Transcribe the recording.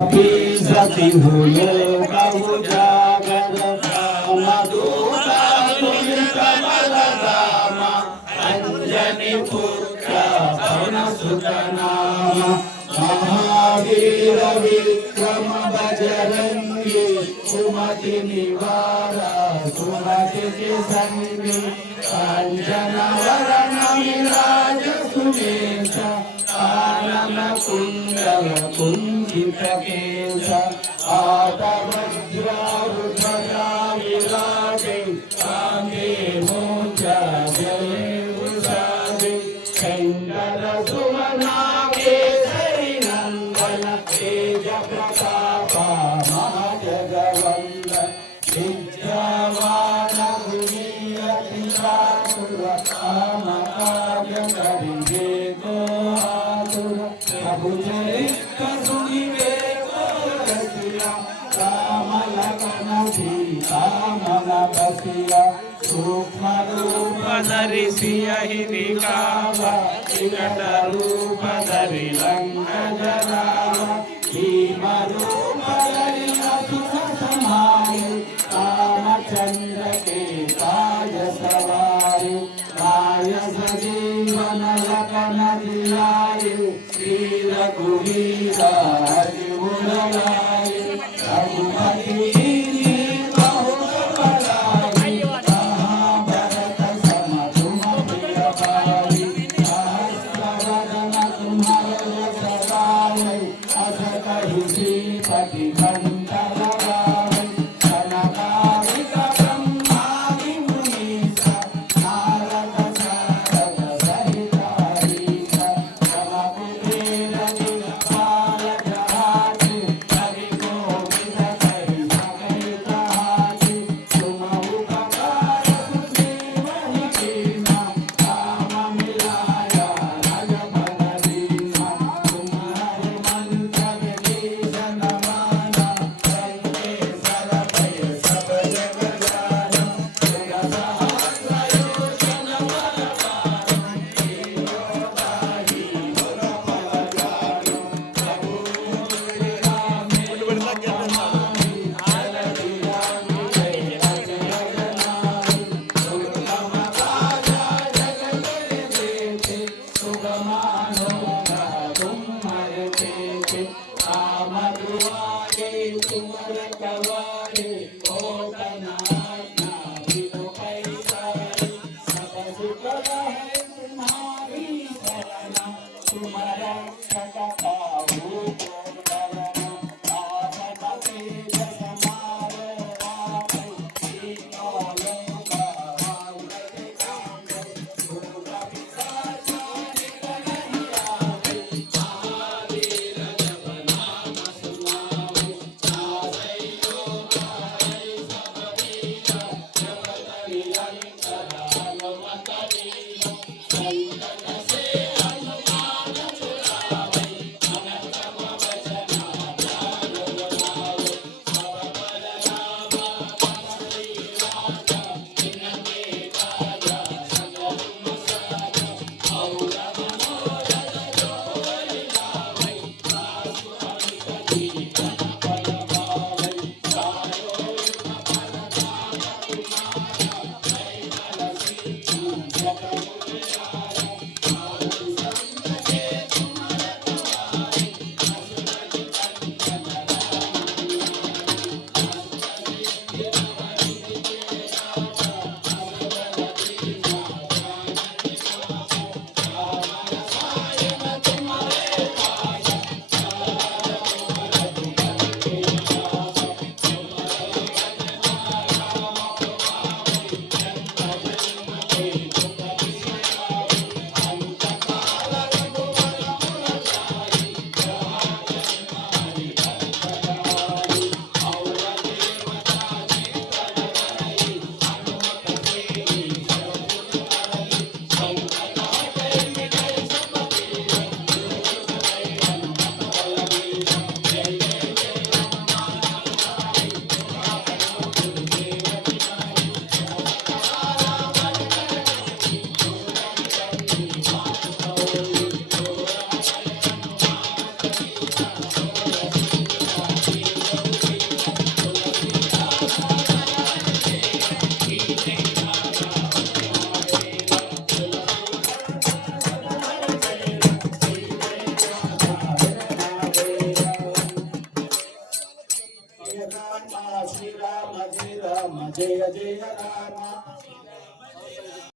सती हुलो बहु जागर मधुरा कमल दाम अंजनी पुत्र पवन सुत नाम महावीर विक्रम बजरंगी सुमति निवारा सुमति के संगी अंजन वरण विराज सुमेशा आनन कुंडल कुंजित केश आदवज्रारुध्रा विराजे कांगे मोजा जय उषाजे शंकर सुवना केसरी नंदन तेज प्रताप महाजगवंदन विद्यावान गुणीयति चातुर काम कार्य करिगे को भुजरित सुनिवे को रसिया राम लखन सीता मन बसिया सूक्ष्म रूप धरि सियहि दिखावा विकट रूप धरि लंक जरावा भीम रूप धरि असुर संहारे रामचंद्र के काज सवारे आय सजीवन लखन जियाए श्री रघुवीरा हरि गुण गाए रघुपति बहुत बड़ाई महाभारत सम तुम प्रिय भाई सहस्रवदन तुम्हारे सदाए अस कहि श्रीपति कंठ लगाए सनकादिक ब्रह्मादि मुनीसा नारद सारद सहित हरीसा समकुबेर दिक्पाल जहाते हरि गोविंद कहि सकेत हाथे तुम उपकार सुग्रीवहि कीन्हा राम मिलाया रघुबर दीन्हा तुम्हारे मंत्र विभीषण माना लंकेश्वर भय सब जग जाना तुम सहस्र योजन पर भानु लील्यो ताहि गुर फल जानु रघुपति राम समाहि जलधि रामि जय अजय दुर्गम राजा जगत जेते सुगमानोगा तुम्हारे पेटे राम दुआरे तुमर कवारे ओटनाना विदु पैसारे सब सुख है तुम्हारी शरणा तुम रक्षक पाहु कोन डरना आपद तेज समारो आपै तीनों लोक हाउते कांपै भूत पिशाच निकट नहीं आवे महावीर जब नाम सुनावे नासै योग हरै सब वीर జయ రామ శ్రీరామ జయ రామ జయ జయ రామ